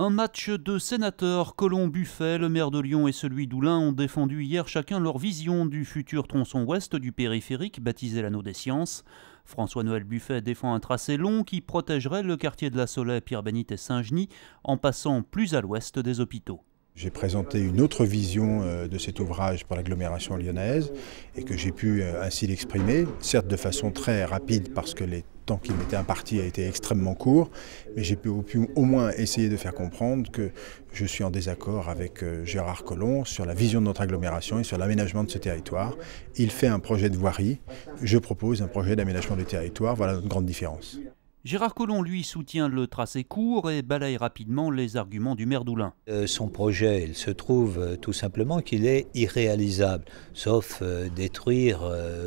Un match de sénateurs. Colomb Buffet, le maire de Lyon et celui d'Oulin ont défendu hier chacun leur vision du futur tronçon ouest du périphérique baptisé l'Anneau des Sciences. François-Noël Buffet défend un tracé long qui protégerait le quartier de la Soleil, Pierre-Bénite et Saint-Genis en passant plus à l'ouest des hôpitaux. J'ai présenté une autre vision de cet ouvrage pour l'agglomération lyonnaise et que j'ai pu ainsi l'exprimer, certes de façon très rapide parce que les temps qui m'étaient impartis a été extrêmement court, mais j'ai pu au moins essayer de faire comprendre que je suis en désaccord avec Gérard Collomb sur la vision de notre agglomération et sur l'aménagement de ce territoire. Il fait un projet de voirie, je propose un projet d'aménagement du territoire, voilà notre grande différence. Gérard Collomb, lui, soutient le tracé court et balaye rapidement les arguments du maire d'Oulin. Son projet, il se trouve tout simplement qu'il est irréalisable, sauf détruire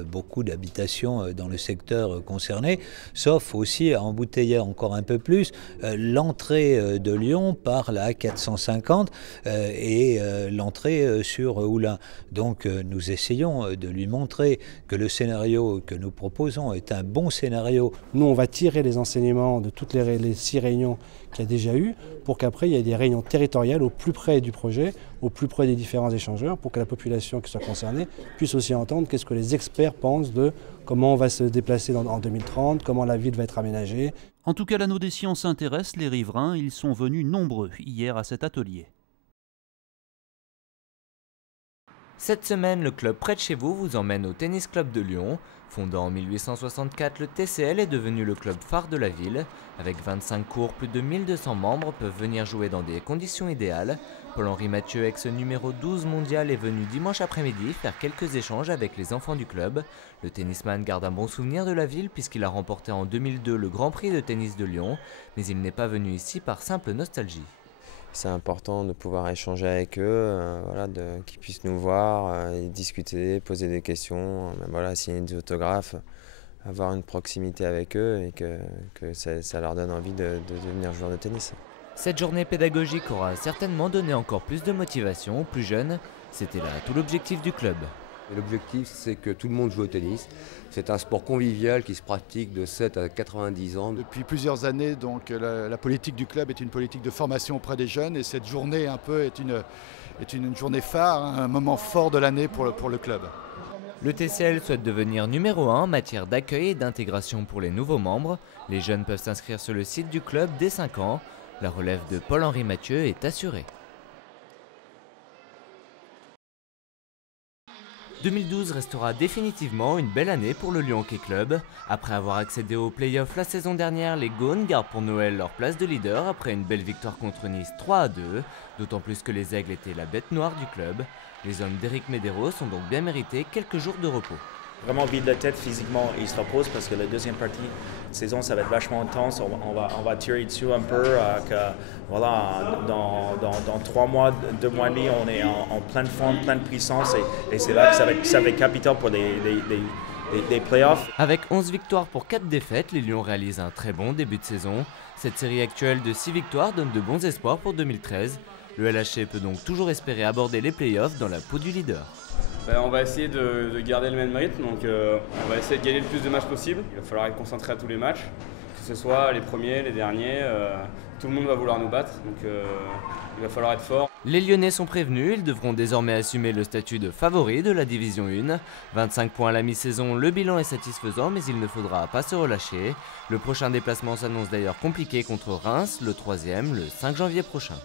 beaucoup d'habitations dans le secteur concerné, sauf aussi embouteiller encore un peu plus l'entrée de Lyon par la 450 et l'entrée sur Oulin. Donc nous essayons de lui montrer que le scénario que nous proposons est un bon scénario. Nous, on va tirer les enseignements de toutes les 6 réunions qu'il y a déjà eu pour qu'après il y ait des réunions territoriales au plus près du projet, au plus près des différents échangeurs pour que la population qui soit concernée puisse aussi entendre qu'est-ce que les experts pensent de comment on va se déplacer en 2030, comment la ville va être aménagée. En tout cas, l'Anneau des Sciences intéresse les riverains. Ils sont venus nombreux hier à cet atelier. Cette semaine, le club près de chez vous emmène au Tennis Club de Lyon. Fondé en 1864, le TCL est devenu le club phare de la ville. Avec 25 cours, plus de 1200 membres peuvent venir jouer dans des conditions idéales. Paul-Henri Mathieu, ex numéro 12 mondial, est venu dimanche après-midi faire quelques échanges avec les enfants du club. Le tennisman garde un bon souvenir de la ville puisqu'il a remporté en 2002 le Grand Prix de tennis de Lyon. Mais il n'est pas venu ici par simple nostalgie. C'est important de pouvoir échanger avec eux, qu'ils puissent nous voir, discuter, poser des questions, signer des autographes, avoir une proximité avec eux et que ça leur donne envie de devenir joueur de tennis. Cette journée pédagogique aura certainement donné encore plus de motivation aux plus jeunes. C'était là tout l'objectif du club. L'objectif, c'est que tout le monde joue au tennis. C'est un sport convivial qui se pratique de 7 à 90 ans. Depuis plusieurs années, donc, la politique du club est une politique de formation auprès des jeunes et cette journée un peu est une journée phare, un moment fort de l'année pour le club. Le TCL souhaite devenir numéro 1 en matière d'accueil et d'intégration pour les nouveaux membres. Les jeunes peuvent s'inscrire sur le site du club dès 5 ans. La relève de Paul-Henri Mathieu est assurée. 2012 restera définitivement une belle année pour le Lyon Hockey Club. Après avoir accédé aux playoffs la saison dernière, les Gaunes gardent pour Noël leur place de leader après une belle victoire contre Nice 3-2, d'autant plus que les Aigles étaient la bête noire du club. Les hommes d'Éric Médéros ont donc bien mérité quelques jours de repos. Vraiment vide la tête physiquement, il se repose parce que la deuxième partie de saison ça va être vachement intense, on va tirer dessus un peu, dans 3 mois, 2 mois et demi on est en pleine forme, pleine puissance et c'est là que ça va être capital pour des playoffs. Avec 11 victoires pour 4 défaites, les Lions réalisent un très bon début de saison. Cette série actuelle de 6 victoires donne de bons espoirs pour 2013. Le LHC peut donc toujours espérer aborder les playoffs dans la peau du leader. On va essayer de garder le même rythme, donc on va essayer de gagner le plus de matchs possible. Il va falloir être concentré à tous les matchs, que ce soit les premiers, les derniers, tout le monde va vouloir nous battre, donc il va falloir être fort. Les Lyonnais sont prévenus, ils devront désormais assumer le statut de favori de la Division 1. 25 points à la mi-saison, le bilan est satisfaisant, mais il ne faudra pas se relâcher. Le prochain déplacement s'annonce d'ailleurs compliqué contre Reims, le 3e, le 5 janvier prochain.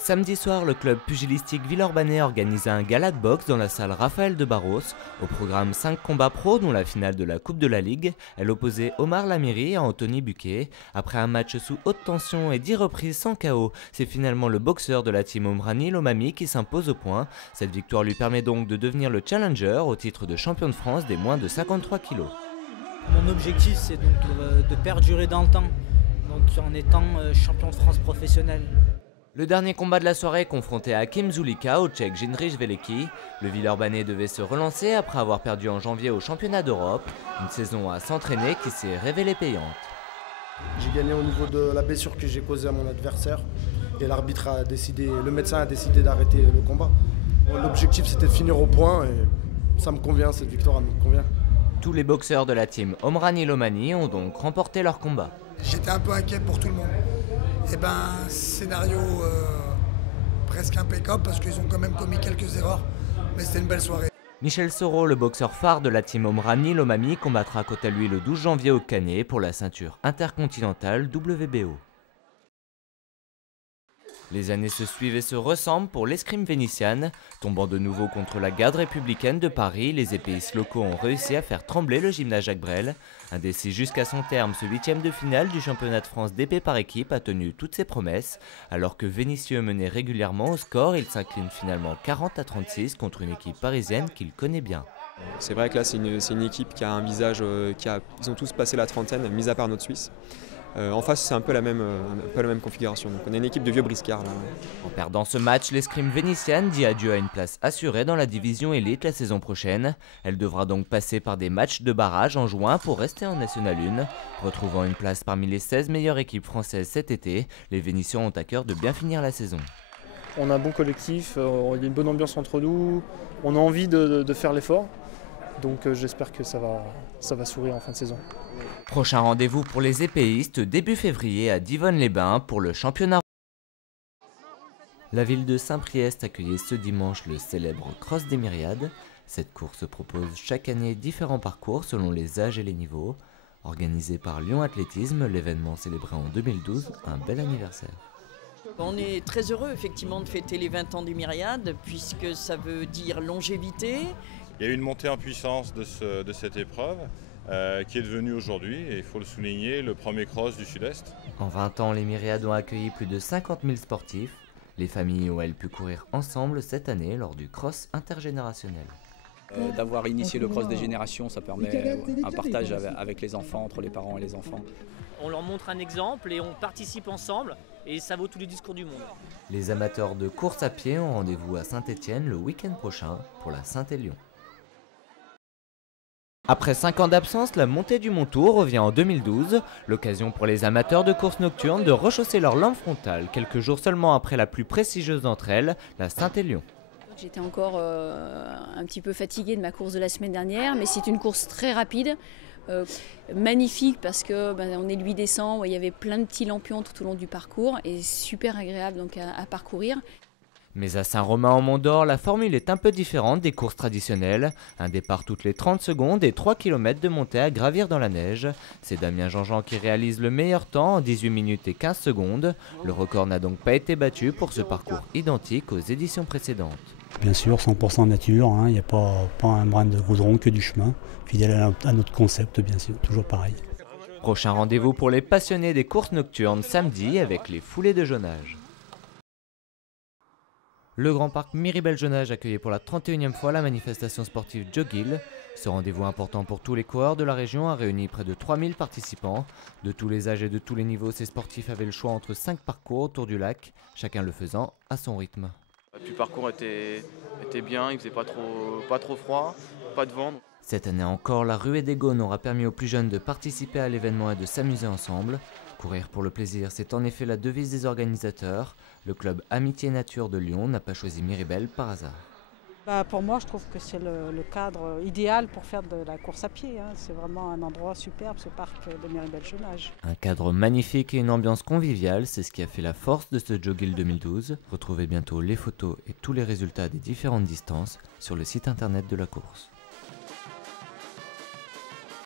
Samedi soir, le club pugilistique villeurbanais organisait un gala de boxe dans la salle Raphaël de Barros. Au programme 5 combats pro, dont la finale de la Coupe de la Ligue. Elle opposait Omar Lamiri à Anthony Buquet. Après un match sous haute tension et 10 reprises sans KO, c'est finalement le boxeur de la team Omrani Lomami qui s'impose au point. Cette victoire lui permet donc de devenir le challenger au titre de champion de France des moins de 53 kg. Mon objectif, c'est donc de perdurer dans le temps, donc en étant champion de France professionnel. Le dernier combat de la soirée confronté à Hakim Zulika au Tchèque Jindřich Velecki. Le Villeurbanais devait se relancer après avoir perdu en janvier au championnat d'Europe. Une saison à s'entraîner qui s'est révélée payante. J'ai gagné au niveau de la blessure que j'ai causée à mon adversaire et l'arbitre a décidé, le médecin a décidé d'arrêter le combat. L'objectif c'était de finir au point et ça me convient, cette victoire elle me convient. Tous les boxeurs de la team Omrani Lomani ont donc remporté leur combat. J'étais un peu inquiet pour tout le monde. Et ben, scénario presque impeccable parce qu'ils ont quand même commis quelques erreurs, mais c'était une belle soirée. Michel Soro, le boxeur phare de la team Omrani Lomami, combattra quant à lui le 12 janvier au Canet pour la ceinture intercontinentale WBO. Les années se suivent et se ressemblent pour l'escrime vénitiane. Tombant de nouveau contre la garde républicaine de Paris, les épéistes locaux ont réussi à faire trembler le gymnase Jacques Brel. Indécis jusqu'à son terme, ce 8e de finale du championnat de France d'épée par équipe a tenu toutes ses promesses. Alors que Vénissieux menait régulièrement au score, il s'incline finalement 40-36 contre une équipe parisienne qu'il connaît bien. C'est vrai que là c'est une équipe qui a un visage, ils ont tous passé la trentaine, mis à part notre Suisse. En face, c'est un peu la même configuration. Donc on a une équipe de vieux briscards. Là. En perdant ce match, l'escrime vénitienne dit adieu à une place assurée dans la division élite la saison prochaine. Elle devra donc passer par des matchs de barrage en juin pour rester en National 1. Retrouvant une place parmi les 16 meilleures équipes françaises cet été, les Vénitiens ont à cœur de bien finir la saison. On a un bon collectif, il y a une bonne ambiance entre nous, on a envie de faire l'effort. Donc j'espère que ça va sourire en fin de saison. Prochain rendez-vous pour les épéistes début février à Divonne-les-Bains pour le championnat. La ville de Saint-Priest accueillait ce dimanche le célèbre Cross des Myriades. Cette course propose chaque année différents parcours selon les âges et les niveaux. Organisé par Lyon Athlétisme, l'événement célébré en 2012 un bel anniversaire. On est très heureux effectivement de fêter les 20 ans des Myriades puisque ça veut dire longévité. Il y a eu une montée en puissance de cette épreuve qui est devenue aujourd'hui, et il faut le souligner, le premier cross du Sud-Est. En 20 ans, les Myriades ont accueilli plus de 50 000 sportifs. Les familles ont elles pu courir ensemble cette année lors du cross intergénérationnel. D'avoir initié le cross des générations, ça permet un partage avec les enfants, entre les parents et les enfants. On leur montre un exemple et on participe ensemble et ça vaut tous les discours du monde. Les amateurs de course à pied ont rendez-vous à Saint-Étienne le week-end prochain pour la Saint-Élion. Après 5 ans d'absence, la montée du Mont-Tour revient en 2012, l'occasion pour les amateurs de course nocturne de rechausser leur lampe frontale, quelques jours seulement après la plus prestigieuse d'entre elles, la Saint-Élion. J'étais encore un petit peu fatiguée de ma course de la semaine dernière, mais c'est une course très rapide, magnifique parce que on est le 8 décembre, il y avait plein de petits lampions tout au long du parcours et super agréable donc à parcourir. Mais à Saint-Romain-en-Mont-d'Or, la formule est un peu différente des courses traditionnelles. Un départ toutes les 30 secondes et 3 km de montée à gravir dans la neige. C'est Damien Jean-Jean qui réalise le meilleur temps en 18 minutes et 15 secondes. Le record n'a donc pas été battu pour ce parcours identique aux éditions précédentes. Bien sûr, 100% nature, il n'y a pas un brin de goudron, que du chemin. Fidèle à notre concept, bien sûr, toujours pareil. Prochain rendez-vous pour les passionnés des courses nocturnes samedi avec les foulées de Jonage. Le Grand Parc Miribel-Jonage accueillait pour la 31e fois la manifestation sportive Jogil. Ce rendez-vous important pour tous les coureurs de la région a réuni près de 3000 participants. De tous les âges et de tous les niveaux, ces sportifs avaient le choix entre 5 parcours autour du lac, chacun le faisant à son rythme. Le parcours était bien, il faisait pas trop froid, pas de vent. Cette année encore, la ruée des Gaunes aura permis aux plus jeunes de participer à l'événement et de s'amuser ensemble. Courir pour le plaisir, c'est en effet la devise des organisateurs. Le club Amitié Nature de Lyon n'a pas choisi Miribel par hasard. Pour moi, je trouve que c'est le cadre idéal pour faire de la course à pied. C'est vraiment un endroit superbe, ce parc de Miribel-Jonage. Un cadre magnifique et une ambiance conviviale, c'est ce qui a fait la force de ce Jogil 2012. Retrouvez bientôt les photos et tous les résultats des différentes distances sur le site internet de la course.